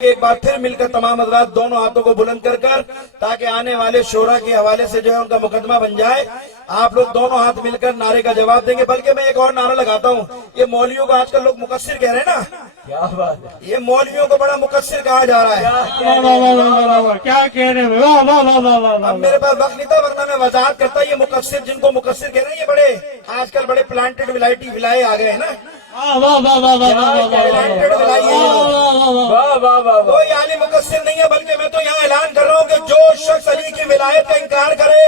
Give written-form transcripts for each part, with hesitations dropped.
एक बार फिर मिलकर तमाम हजरात दोनों हाथों को बुलंद कर कर ताकि आने वाले शोरा के हवाले से जो है उनका मुकदमा बन जाए। आप लोग दोनों हाथ मिलकर नारे का जवाब देंगे। बल्कि मैं एक और नारा लगाता हूँ, ये मौलवियों को आजकल लोग मुकस्सिर कह रहे हैं ना, क्या बात है, ये मौलवियों को बड़ा मुकस्सिर कहा जा रहा है। क्या कह रहे हैं, वाह वाह वाह वाह वाह। अब मेरे पास वक्त नहीं था वरना मैं वजाहत करता। ये मुकस्सिर जिनको मुकस्सिर कह रहे हैं, ये बड़े आजकल बड़े प्लांटेड विलायती विलाए आ गए हैं ना, कोई आली मुकस्सिर नहीं है। बल्कि मैं तो यहाँ ऐलान कर रहा हूँ कि जो शख्स अली की विलायत का इंकार करे,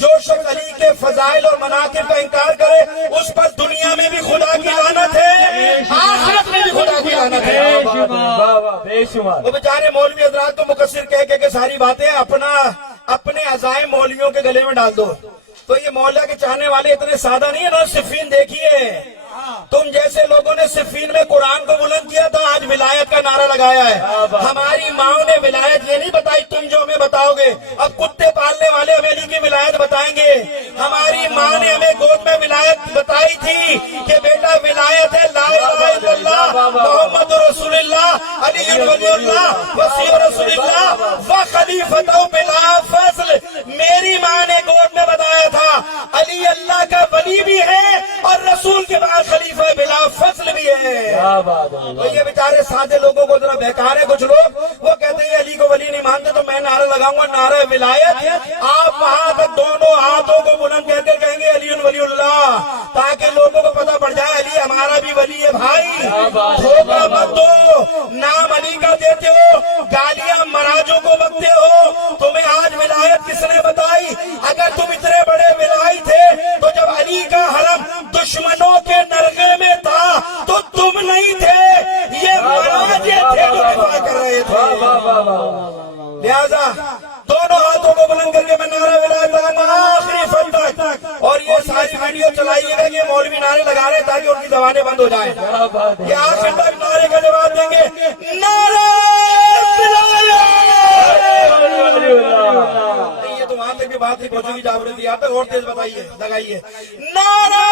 जो शख्स अली के फजाइल और मनाकिब का इंकार करे, उस पर दुनिया में भी खुदा की लानत है, आखिरत में भी खुदा की लानत है। वो बेचारे मौलवी हजरात को मुकस्सिर कह के सारी बातें अपने अज़ाए मौलवियों के गले में डाल दो। तो ये मौला के चाहने वाले इतने सादा नहीं है ना। सिफीन देखिए, तुम जैसे लोगों ने सिफीन में कुरान को बुलंद किया था, आज विलायत का नारा लगाया है। हमारी माओ ने विलायत ये नहीं बताई तुम जो हमें बताओगे। अब कुत्ते पालने वाले हमें अली की विलायत बताएंगे। हमारी माँ ने हमें गोद में विलायत बताई थी कि बेटा विलायत है ला इलाहा इल्लल्लाह मोहम्मद रसूलुल्लाह अली वलीउल्लाह वसी रसूलुल्लाह व खलीफतु बिला फज़ल। मेरी माँ ने गोद में बताया था अली अल्लाह का वली भी है और रसूल के बाद खलीफा बिला फज़ल भी है। तो ये बेचारे सादे लोगों को जरा बेकार है। कुछ लोग वो कहते हैं अली को वली नहीं मानते, तो मैं नारा लगाऊंगा, नारा विलायत। आप वहां तक दोनों हाथों को बुलंद कहकर कहेंगे अली वलीउल्लाह, ताकि लोगों को पता पड़ जाए अली हमारा भी वली है। भाई धोखा मत दो, नाम अली का देते हो, गालियां मराजों को बकते हो। तुम्हें आज विलायत किसने बताई? अगर तुम इतने बड़े विलाई थे तो जब अली का हरम दुश्मनों के नरगे में था तो तुम नहीं थे, ये मराजे थे जो दिफा कर रहे थे। लिहाजा दोनों हाथों को बुलंद करके मैं नारा विलायत लगाऊंगा आखिरी फल तक। और ये सारी वीडियो चलाइएगा, ये मौलवी नारे लगा रहे ताकि उनकी जबानें बंद हो जाए। ये आखिर तक नारे का जवाब देंगे, नारा ये तो वहां तक भी बात नहीं पहुंचेगी जागृति, यहाँ तक और तेज बताइए, लगाइए नारा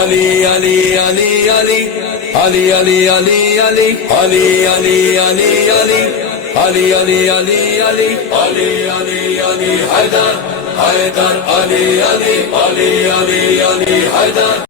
Ali Ali Ali Ali Ali Ali Ali Ali Ali Ali Ali Ali Ali Ali Ali Ali Ali Ali Ali Haydar Haydar Ali Ali Ali Ali Ali Haydar